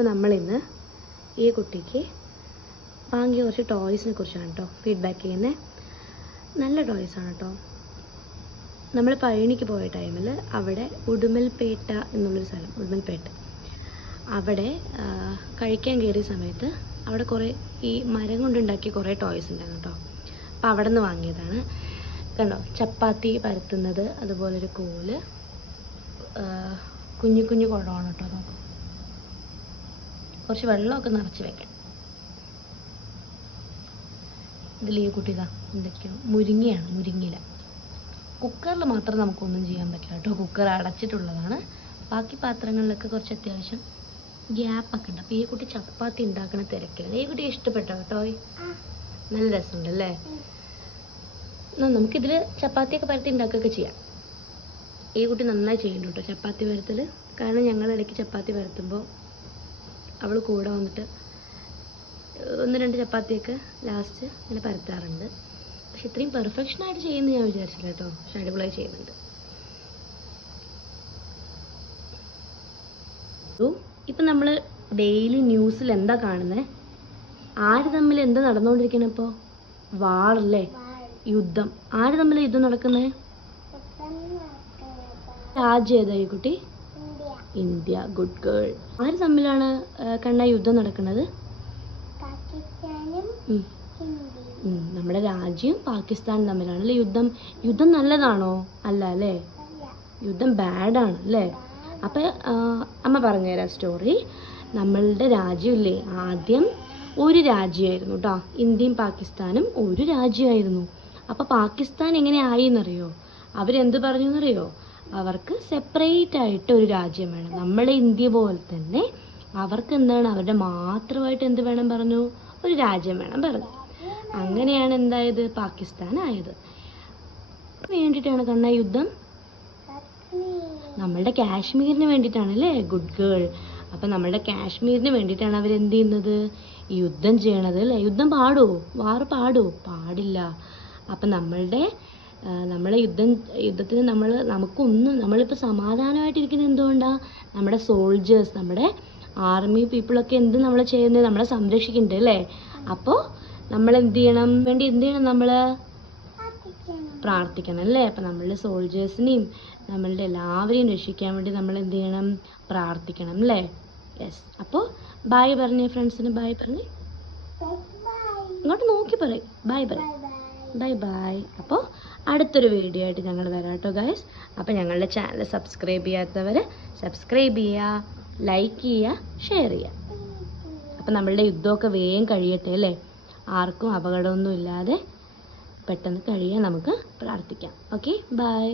അപ്പോൾ നമ്മളിന്ന് ഈ കുട്ടിക്ക് വാങ്ങിയ കുറച്ച് ടോയ്സിനെ കുറിച്ചാണ് കേട്ടോ ഫീഡ്ബാക്ക് ചെയ്യുന്നത്. നല്ല ടോയ്സാണ് കേട്ടോ. നമ്മൾ പഴനിക്ക് പോയ ടൈമിൽ അവിടെ ഉടുമൽപേട്ട എന്നുള്ളൊരു സ്ഥലം, ഉടുമൽപേട്ട, അവിടെ കഴിക്കാൻ കയറിയ സമയത്ത് അവിടെ കുറേ ഈ മരം കൊണ്ടുണ്ടാക്കിയ കുറേ ടോയ്സ് ഉണ്ടായിരുന്നു കേട്ടോ. അപ്പോൾ അവിടെ നിന്ന് വാങ്ങിയതാണ്. കണ്ടോ, ചപ്പാത്തി പരത്തുന്നത്, അതുപോലൊരു കോല്, കുഞ്ഞു കുഞ്ഞു കുടമാണ് കേട്ടോ. നോക്കാം, കുറച്ച് വെള്ളമൊക്കെ നിറച്ച് വെക്കാം. ഇതിൽ ഈ കുട്ടി ഇതാ എന്തൊക്കെയോ മുരിങ്ങയാണ്, മുരിങ്ങില. കുക്കറിൽ മാത്രം നമുക്കൊന്നും ചെയ്യാൻ പറ്റില്ല കേട്ടോ, കുക്കർ അടച്ചിട്ടുള്ളതാണ്. ബാക്കി പാത്രങ്ങളിലൊക്കെ കുറച്ച് അത്യാവശ്യം ഗ്യാപ്പൊക്കെ ഉണ്ട്. അപ്പോൾ ഈ കുട്ടി ചപ്പാത്തി ഉണ്ടാക്കുന്ന തിരക്കിലാണ്. ഈ കുട്ടിക്ക് ഇഷ്ടപ്പെട്ടോ കേട്ടോ? നല്ല രസമുണ്ടല്ലേ? നമുക്കിതിൽ ചപ്പാത്തിയൊക്കെ പരത്തി ഉണ്ടാക്കുകയൊക്കെ ചെയ്യാം. ഈ കുട്ടി നന്നായി ചെയ്യുന്നുണ്ട് കേട്ടോ ചപ്പാത്തി പരത്തൽ. കാരണം ഞങ്ങളിടയ്ക്ക് ചപ്പാത്തി പരത്തുമ്പോൾ അവൾ കൂടെ വന്നിട്ട് 1-2 ചപ്പാത്തിയൊക്കെ ലാസ്റ്റ് ഇങ്ങനെ പരത്താറുണ്ട്. പക്ഷെ ഇത്രയും പെർഫെക്ഷനായിട്ട് ചെയ്യുമെന്ന് ഞാൻ വിചാരിച്ചില്ല കേട്ടോ. പക്ഷെ അടിപൊളിയായി ചെയ്യുന്നുണ്ട്. ഇപ്പം നമ്മൾ ഡെയിലി ന്യൂസിൽ എന്താ കാണുന്നത്? ആര് തമ്മിൽ എന്താ നടന്നുകൊണ്ടിരിക്കണ ഇപ്പോൾ? വാറല്ലേ, യുദ്ധം. ആര് തമ്മിൽ യുദ്ധം നടക്കുന്നത്? രാജ്യം ഏതാ ഈ കുട്ടി? ഇന്ത്യ. Good girl. ആര് തമ്മിലാണ് കണ്ണ യുദ്ധം നടക്കുന്നത്? നമ്മുടെ രാജ്യം പാകിസ്ഥാൻ തമ്മിലാണല്ലേ യുദ്ധം. യുദ്ധം നല്ലതാണോ? അല്ല അല്ലേ, യുദ്ധം ബാഡാണ് അല്ലേ? അപ്പം അമ്മ പറഞ്ഞുതരാം സ്റ്റോറി. നമ്മളുടെ രാജ്യമില്ലേ, ആദ്യം ഒരു രാജ്യമായിരുന്നു കേട്ടോ. ഇന്ത്യയും പാകിസ്ഥാനും ഒരു രാജ്യമായിരുന്നു. അപ്പോൾ പാകിസ്ഥാൻ എങ്ങനെ ആയി എന്നറിയോ? അവരെന്ത് പറഞ്ഞു എന്നറിയോ? അവർക്ക് സെപ്പറേറ്റ് ആയിട്ട് ഒരു രാജ്യം വേണം. നമ്മളെ ഇന്ത്യ പോലെ തന്നെ അവർക്ക് എന്താണ്, അവരുടെ മാത്രമായിട്ട് എന്ത് വേണം പറഞ്ഞു? ഒരു രാജ്യം വേണം പറഞ്ഞു. അങ്ങനെയാണ് എന്തായത്, പാകിസ്ഥാൻ ആയത്. വേണ്ടിയിട്ടാണ് കണ്ണ യുദ്ധം? നമ്മളുടെ കാശ്മീരിന് വേണ്ടിയിട്ടാണല്ലേ? Good girl. അപ്പം നമ്മളുടെ കാശ്മീരിന് വേണ്ടിയിട്ടാണ് അവരെന്ത് ചെയ്യുന്നത്? യുദ്ധം ചെയ്യണത് അല്ലേ? യുദ്ധം പാടുമോ? വാറ് പാടുമോ? പാടില്ല. അപ്പം നമ്മളെ യുദ്ധത്തിന് നമ്മളിപ്പോൾ സമാധാനമായിട്ടിരിക്കുന്നത് എന്തുകൊണ്ടാണ്? നമ്മുടെ സോൾജേഴ്സ്, നമ്മുടെ ആർമി പീപ്പിളൊക്കെ എന്ത് നമ്മൾ ചെയ്യുന്നത്? നമ്മളെ സംരക്ഷിക്കുന്നുണ്ട് അല്ലേ? അപ്പോൾ നമ്മൾ എന്ത് ചെയ്യണം? നമ്മൾ പ്രാർത്ഥിക്കണം അല്ലേ? അപ്പം നമ്മളുടെ സോൾജേഴ്സിനെയും നമ്മളുടെ എല്ലാവരെയും രക്ഷിക്കാൻ വേണ്ടി നമ്മൾ എന്ത് ചെയ്യണം? പ്രാർത്ഥിക്കണം അല്ലേ? യെസ്. അപ്പോൾ ബായ് പറഞ്ഞേ ഫ്രണ്ട്സിന്, ബായ് പറഞ്ഞേ. ഇങ്ങോട്ട് നോക്കി പറയും ബായ് പറയും. Bye bye. അപ്പോൾ അടുത്തൊരു വീഡിയോ ആയിട്ട് ഞങ്ങൾ വരാം കേട്ടോ ഗൈസ്. അപ്പോൾ ഞങ്ങളുടെ ചാനൽ സബ്സ്ക്രൈബ് ചെയ്യാത്തവർ സബ്സ്ക്രൈബ് ചെയ്യുക, ലൈക്ക് ചെയ്യുക, ഷെയർ ചെയ്യുക. അപ്പം നമ്മളുടെ യുദ്ധമൊക്കെ വേഗം കഴിയട്ടെ അല്ലേ? ആർക്കും അപകടമൊന്നും ഇല്ലാതെ പെട്ടെന്ന് കഴിയാൻ നമുക്ക് പ്രാർത്ഥിക്കാം. Okay, by.